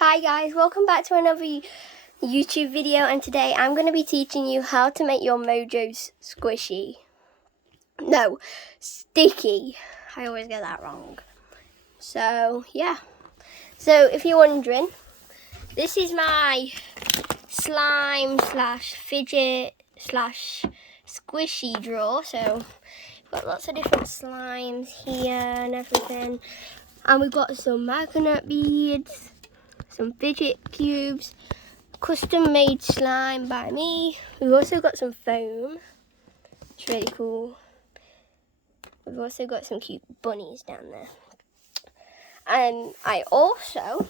Hi guys, welcome back to another YouTube video, and today I'm going to be teaching you how to make your mojos squishy. No, sticky. I always get that wrong. So, yeah. So, if you're wondering, this is my slime slash fidget slash squishy drawer. So, we've got lots of different slimes here and everything. And we've got some magnet beads, some fidget cubes, custom made slime by me. We've also got some foam. It's really cool. We've also got some cute bunnies down there. And I also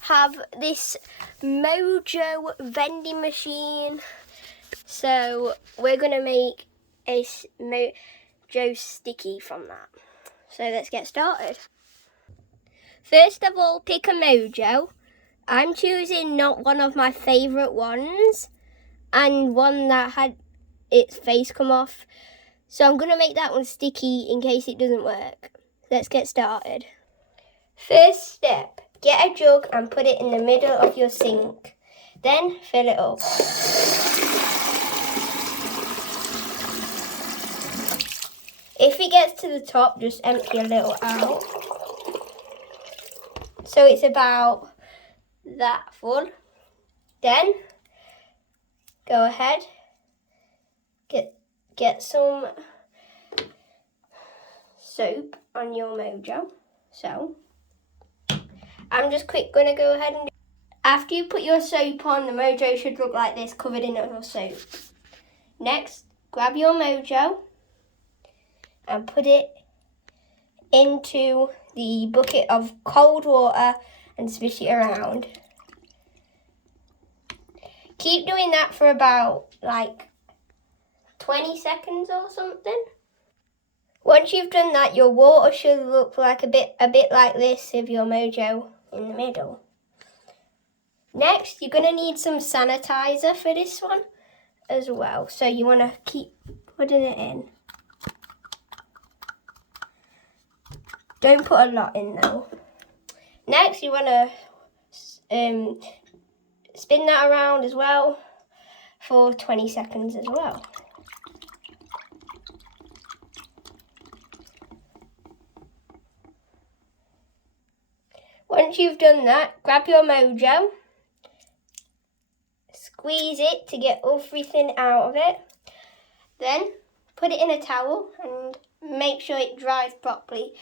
have this Mojo vending machine. So we're going to make a Mojo sticky from that. So let's get started. First of all, pick a Mojo. I'm choosing not one of my favourite ones and one that had its face come off. So I'm going to make that one sticky in case it doesn't work. Let's get started. First step, get a jug and put it in the middle of your sink. Then fill it up. If it gets to the top, just empty a little out. So it's about that full. Then go ahead, get some soap on your Mojo. So I'm just gonna go ahead and after you put your soap on, the Mojo should look like this, covered in your soap. Next, grab your Mojo and put it into the bucket of cold water and swish it around. Keep doing that for about like 20 seconds or something. Once you've done that, your water should look like a bit like this with your Mojo in the middle. Next, you're going to need some sanitizer for this one as well. So you want to keep putting it in. Don't put a lot in though. Next, you want to spin that around as well for 20 seconds as well. Once you've done that, grab your Mojo, squeeze it to get everything out of it. Then put it in a towel and make sure it dries properly.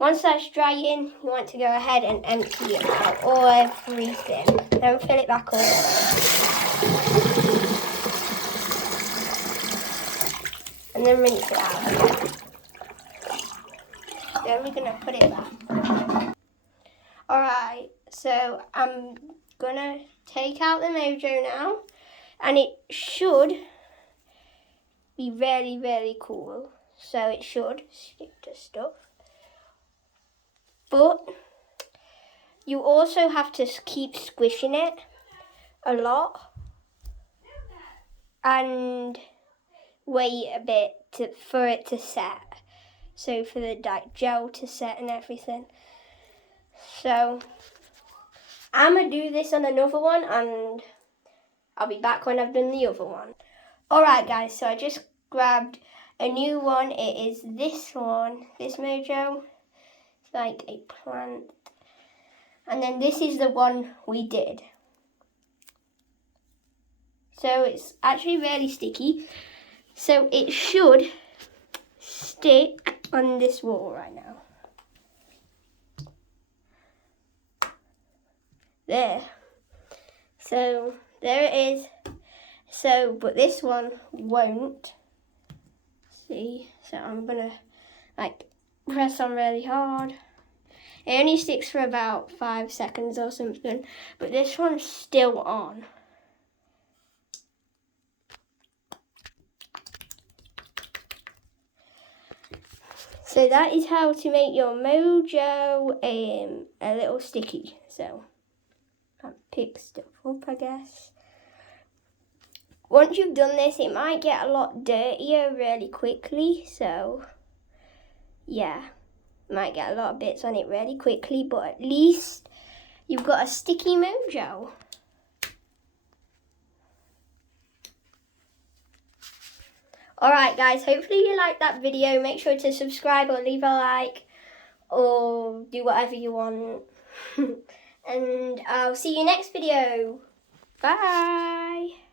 Once that's drying, you want to go ahead and empty it out, all everything. Then fill it back up. And then rinse it out. Then we're going to put it back. Alright, so I'm going to take out the Mojo now. And it should be really, really cool. So it should stick to stuff. But you also have to keep squishing it a lot and wait a bit for it to set. So for the gel to set and everything. So I'm going to do this on another one and I'll be back when I've done the other one. Alright guys, so I just grabbed a new one. It is this one, this Mojo. Like a plant, and then this is the one we did. So it's actually really sticky, so it should stick on this wall right now. There. So there it is. So but this one won't. See, so I'm gonna press on really hard. It only sticks for about 5 seconds or something, but this one's still on. So that is how to make your Mojo a little sticky. So I'll pick stuff up, I guess. Once you've done this, it might get a lot dirtier really quickly, so yeah, might get a lot of bits on it really quickly, but at least you've got a sticky mojo. Alright guys, hopefully you liked that video. Make sure to subscribe or leave a like or do whatever you want. And I'll see you next video. Bye.